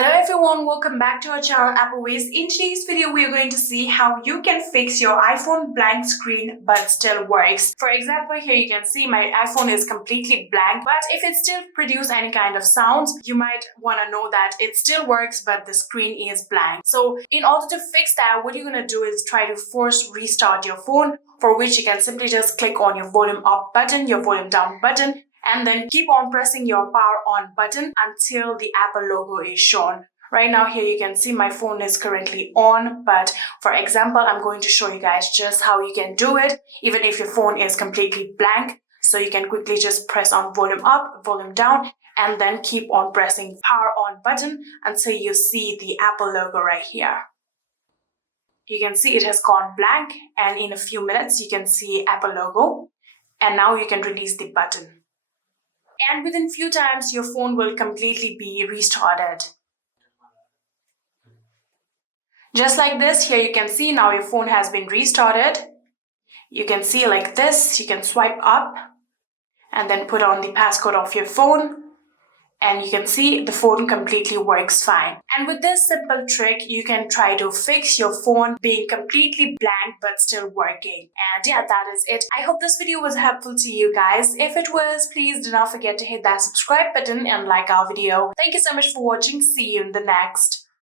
Hello everyone, welcome back to our channel Apple Ways. In today's video, we are going to see how you can fix your iPhone blank screen but still works. For example, here you can see my iPhone is completely blank, but if it still produces any kind of sounds, you might want to know that it still works but the screen is blank. So in order to fix that, what you're going to do is try to force restart your phone, for which you can simply just click on your volume up button, your volume down button, and then keep on pressing your power on button until the Apple logo is shown. Right now here you can see my phone is currently on, but for example, I'm going to show you guys just how you can do it even if your phone is completely blank. So you can quickly just press on volume up, volume down, and then keep on pressing power on button until you see the Apple logo right here. You can see it has gone blank, and in a few minutes you can see Apple logo, and now you can release the button. And within few times, your phone will completely be restarted. Just like this, here you can see now your phone has been restarted. You can see like this, you can swipe up and then put on the passcode of your phone. And you can see the phone completely works fine. And with this simple trick, you can try to fix your phone being completely blank but still working. And yeah, that is it. I hope this video was helpful to you guys. If it was, please do not forget to hit that subscribe button and like our video. Thank you so much for watching. See you in the next.